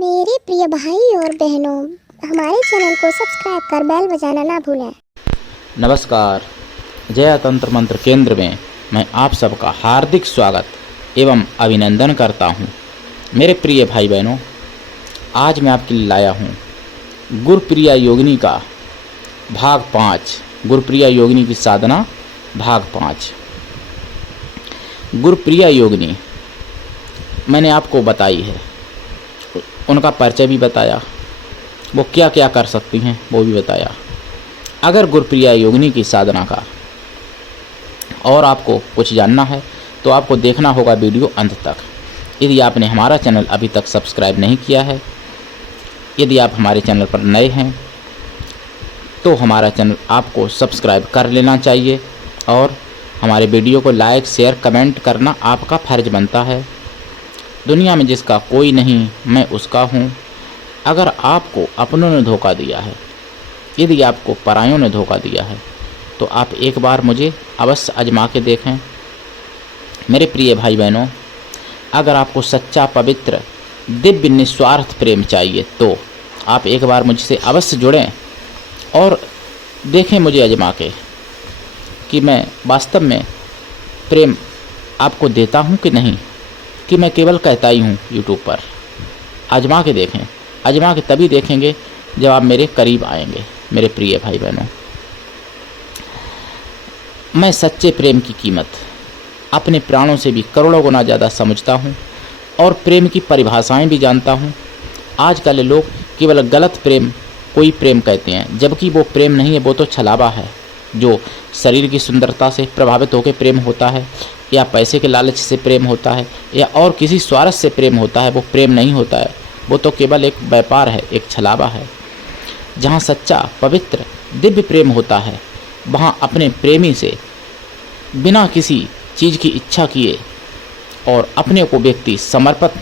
मेरे प्रिय भाई और बहनों, हमारे चैनल को सब्सक्राइब कर बेल बजाना ना भूलें। नमस्कार। जया तंत्र मंत्र केंद्र में मैं आप सबका हार्दिक स्वागत एवं अभिनंदन करता हूं। मेरे प्रिय भाई बहनों, आज मैं आपके लिए लाया हूं गुरुप्रिया योगिनी का भाग 5। गुरुप्रिया योगिनी की साधना भाग 5। गुरुप्रिया योगिनी मैंने आपको बताई है, उनका परिचय भी बताया, वो क्या क्या कर सकती हैं वो भी बताया। अगर गुरुप्रिया योगिनी की साधना का और आपको कुछ जानना है तो आपको देखना होगा वीडियो अंत तक। यदि आपने हमारा चैनल अभी तक सब्सक्राइब नहीं किया है, यदि आप हमारे चैनल पर नए हैं तो हमारा चैनल आपको सब्सक्राइब कर लेना चाहिए और हमारे वीडियो को लाइक शेयर कमेंट करना आपका फ़र्ज बनता है। दुनिया में जिसका कोई नहीं मैं उसका हूँ। अगर आपको अपनों ने धोखा दिया है, यदि आपको परायों ने धोखा दिया है तो आप एक बार मुझे अवश्य आजमा के देखें। मेरे प्रिय भाई बहनों, अगर आपको सच्चा पवित्र दिव्य निस्वार्थ प्रेम चाहिए तो आप एक बार मुझसे अवश्य जुड़ें और देखें मुझे आजमा के कि मैं वास्तव में प्रेम आपको देता हूँ कि नहीं, कि मैं केवल कहता ही हूँ यूट्यूब पर। आजमा के देखें। आजमा के तभी देखेंगे जब आप मेरे करीब आएंगे। मेरे प्रिय भाई बहनों, मैं सच्चे प्रेम की कीमत अपने प्राणों से भी करोड़ों गुना ज़्यादा समझता हूँ और प्रेम की परिभाषाएं भी जानता हूँ। आजकल लोग केवल गलत प्रेम कोई प्रेम कहते हैं, जबकि वो प्रेम नहीं है, वो तो छलावा है। जो शरीर की सुंदरता से प्रभावित होकर प्रेम होता है या पैसे के लालच से प्रेम होता है या और किसी स्वार्थ से प्रेम होता है, वो प्रेम नहीं होता है, वो तो केवल एक व्यापार है, एक छलावा है। जहाँ सच्चा पवित्र दिव्य प्रेम होता है वहाँ अपने प्रेमी से बिना किसी चीज़ की इच्छा किए और अपने को व्यक्ति समर्पित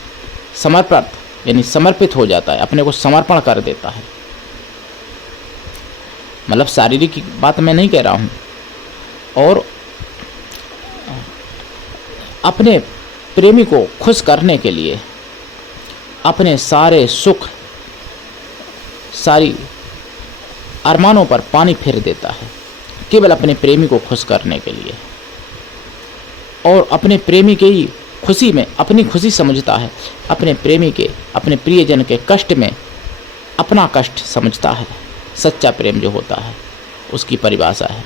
हो जाता है, अपने को समर्पण कर देता है। मतलब शारीरिक की बात मैं नहीं कह रहा हूँ। और अपने प्रेमी को खुश करने के लिए अपने सारे सुख सारी अरमानों पर पानी फेर देता है, केवल अपने प्रेमी को खुश करने के लिए। और अपने प्रेमी के ही खुशी में अपनी खुशी समझता है, अपने प्रेमी के अपने प्रियजन के कष्ट में अपना कष्ट समझता है। सच्चा प्रेम जो होता है उसकी परिभाषा है,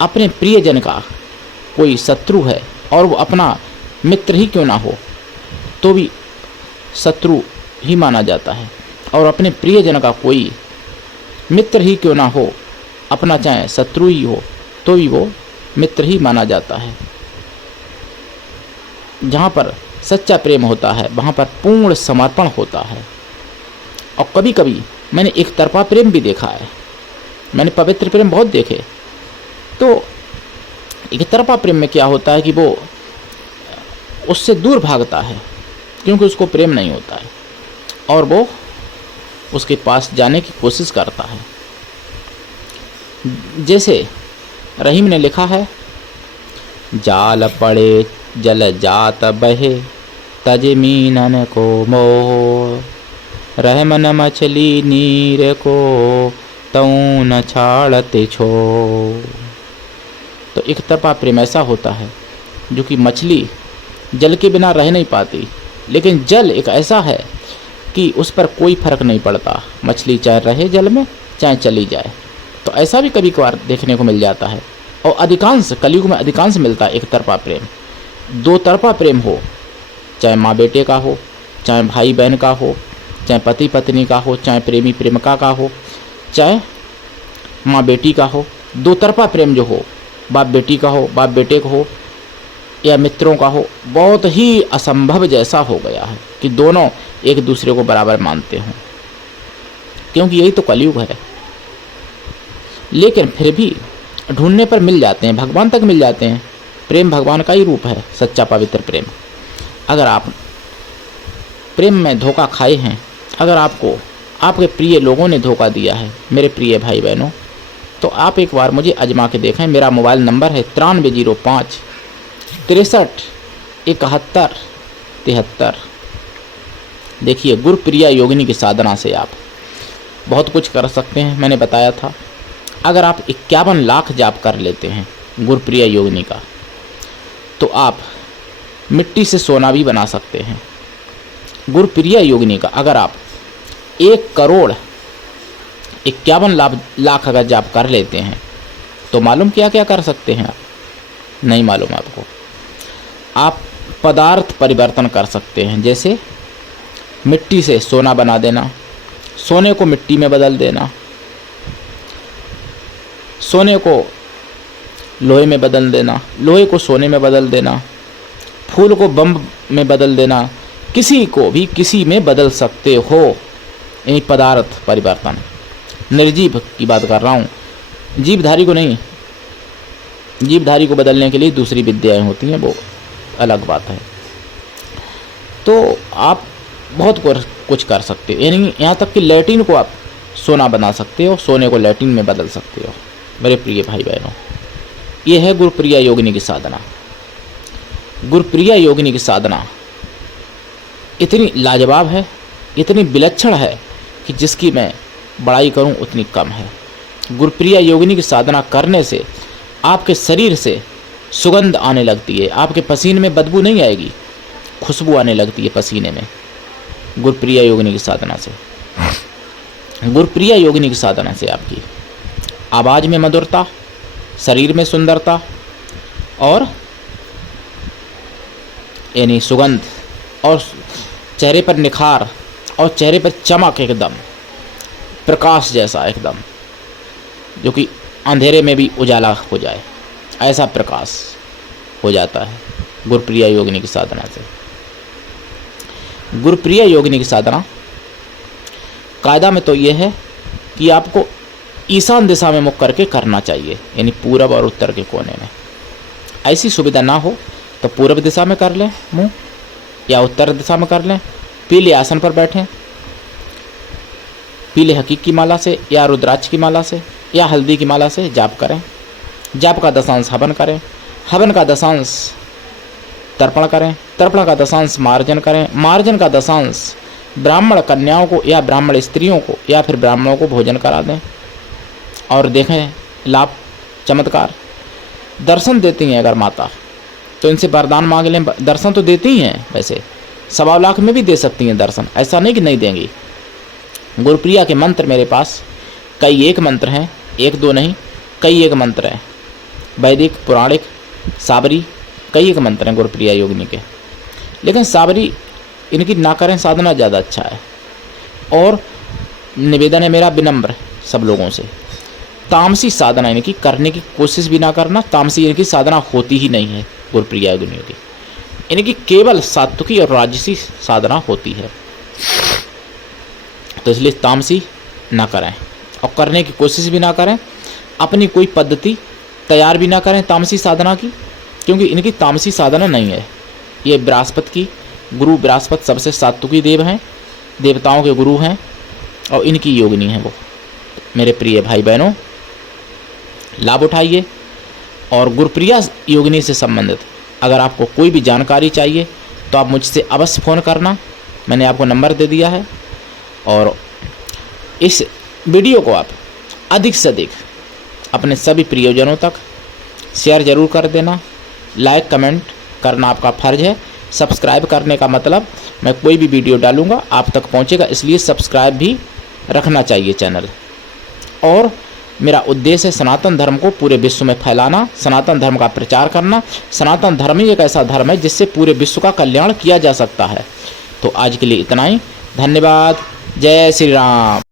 अपने प्रियजन का कोई शत्रु है और वो अपना मित्र ही क्यों ना हो तो भी शत्रु ही माना जाता है, और अपने प्रियजन का कोई मित्र ही क्यों ना हो, अपना चाहे शत्रु ही हो तो भी वो मित्र ही माना जाता है। जहाँ पर सच्चा प्रेम होता है वहाँ पर पूर्ण समर्पण होता है। और कभी कभी मैंने एक तरफा प्रेम भी देखा है, मैंने पवित्र प्रेम बहुत देखे। तो एक तरफा प्रेम में क्या होता है कि वो उससे दूर भागता है क्योंकि उसको प्रेम नहीं होता है और वो उसके पास जाने की कोशिश करता है। जैसे रहीम ने लिखा है, जाल पड़े जल जात बहे तज मीनन को मोह, रहमन मछली नीर को तऊ न छाड़ते छो। तो एक तरफा प्रेम ऐसा होता है जो कि मछली जल के बिना रह नहीं पाती, लेकिन जल एक ऐसा है कि उस पर कोई फर्क नहीं पड़ता, मछली चाहे रहे जल में चाहे चली जाए। तो ऐसा भी कभी कभार देखने को मिल जाता है और अधिकांश कलयुग में अधिकांश मिलता है एक तरफा प्रेम। दो तरफा प्रेम हो, चाहे माँ बेटे का हो, चाहे भाई बहन का हो, चाहे पति पत्नी का हो, चाहे प्रेमी प्रेमिका का हो, चाहे माँ बेटी का हो। दो तरफा प्रेम जो हो, बाप बेटी का हो, बाप बेटे का हो या मित्रों का हो, बहुत ही असंभव जैसा हो गया है कि दोनों एक दूसरे को बराबर मानते हों, क्योंकि यही तो कलयुग है। लेकिन फिर भी ढूंढने पर मिल जाते हैं, भगवान तक मिल जाते हैं। प्रेम भगवान का ही रूप है, सच्चा पवित्र प्रेम। अगर आप प्रेम में धोखा खाए हैं, अगर आपको आपके प्रिय लोगों ने धोखा दिया है मेरे प्रिय भाई बहनों, तो आप एक बार मुझे आजमा के देखें। मेरा मोबाइल नंबर है 9305 63 71 73। देखिए, गुरुप्रिया योगिनी की साधना से आप बहुत कुछ कर सकते हैं। मैंने बताया था, अगर आप 51 लाख जाप कर लेते हैं गुरुप्रिया योगिनी का, तो आप मिट्टी से सोना भी बना सकते हैं। गुरुप्रिया योगिनी का अगर आप 1,51 लाख अगर जाप कर लेते हैं, तो मालूम क्या क्या कर सकते हैं आप? नहीं मालूम आपको? आप पदार्थ परिवर्तन कर सकते हैं, जैसे मिट्टी से सोना बना देना, सोने को मिट्टी में बदल देना, सोने को लोहे में बदल देना, लोहे को सोने में बदल देना, फूल को बम में बदल देना, किसी को भी किसी में बदल सकते हो। यानी पदार्थ परिवर्तन। निर्जीव की बात कर रहा हूँ, जीवधारी को नहीं। जीवधारी को बदलने के लिए दूसरी विद्याएं होती हैं, वो अलग बात है। तो आप बहुत कुछ कर सकते हो, यानी यहाँ तक कि लैट्रिन को आप सोना बना सकते हो, सोने को लैट्रिन में बदल सकते हो। मेरे प्रिय भाई बहनों, ये है गुरुप्रिया योगिनी की साधना। गुरुप्रिया योगिनी की साधना इतनी लाजवाब है, इतनी विलक्षण है कि जिसकी मैं बड़ाई करूं उतनी कम है। गुरुप्रिया योगिनी की साधना करने से आपके शरीर से सुगंध आने लगती है, आपके पसीने में बदबू नहीं आएगी, खुशबू आने लगती है पसीने में। गुरुप्रिया योगिनी की साधना से, गुरुप्रिया योगिनी की साधना से आपकी आवाज़ में मधुरता, शरीर में सुंदरता और यानी सुगंध, और चेहरे पर निखार और चेहरे पर चमक, एकदम प्रकाश जैसा, एकदम जो कि अंधेरे में भी उजाला हो जाए, ऐसा प्रकाश हो जाता है गुरुप्रिया योगिनी की साधना से। गुरुप्रिया योगिनी की साधना कायदा में तो ये है कि आपको ईशान दिशा में मुख करके करना चाहिए, यानी पूरब और उत्तर के कोने में। ऐसी सुविधा ना हो तो पूर्व दिशा में कर लें मुंह, या उत्तर दिशा में कर लें। पीले आसन पर बैठें, पीले हकीक की माला से या रुद्राक्ष की माला से या हल्दी की माला से जाप करें। जाप का दशांश हवन करें, हवन का दशांश तर्पण करें, तर्पण का दशांश मार्जन करें, मार्जन का दशांश ब्राह्मण कन्याओं को या ब्राह्मण स्त्रियों को या फिर ब्राह्मणों को भोजन करा दें, और देखें लाभ चमत्कार। दर्शन देती हैं अगर माता, तो इनसे वरदान मांग लें। दर्शन तो देती ही हैं, वैसे 1.25 लाख में भी दे सकती हैं दर्शन, ऐसा नहीं कि नहीं देंगी। गुरुप्रिया के मंत्र मेरे पास कई एक मंत्र हैं, एक दो नहीं, कई एक मंत्र हैं। वैदिक, पुराणिक, साबरी, कई एक मंत्र हैं गुरुप्रिया योगिनी के। लेकिन साबरी इनकी ना करें, साधना ज़्यादा अच्छा है। और निवेदन है मेरा विनम्र सब लोगों से, तामसी साधना इनकी करने की कोशिश भी ना करना। तामसी इनकी साधना होती ही नहीं है गुरुप्रिया योगिनी की, इनकी केवल सात्विकी और राजसी साधना होती है। तो इसलिए तामसी ना करें और करने की कोशिश भी ना करें, अपनी कोई पद्धति तैयार भी ना करें तामसी साधना की, क्योंकि इनकी तामसी साधना नहीं है। ये बृहस्पति की, गुरु बृहस्पति सबसे सात्विकी देव हैं, देवताओं के गुरु हैं, और इनकी योगिनी है वो। मेरे प्रिय भाई बहनों, लाभ उठाइए। और गुरुप्रिया योगिनी से संबंधित अगर आपको कोई भी जानकारी चाहिए तो आप मुझसे अवश्य फ़ोन करना, मैंने आपको नंबर दे दिया है। और इस वीडियो को आप अधिक से अधिक अपने सभी प्रियजनों तक शेयर ज़रूर कर देना। लाइक कमेंट करना आपका फ़र्ज है। सब्सक्राइब करने का मतलब मैं कोई भी वीडियो डालूंगा आप तक पहुंचेगा, इसलिए सब्सक्राइब भी रखना चाहिए चैनल। और मेरा उद्देश्य है सनातन धर्म को पूरे विश्व में फैलाना, सनातन धर्म का प्रचार करना। सनातन धर्म ही एक ऐसा धर्म है जिससे पूरे विश्व का कल्याण किया जा सकता है। तो आज के लिए इतना ही, धन्यवाद। जय श्री राम।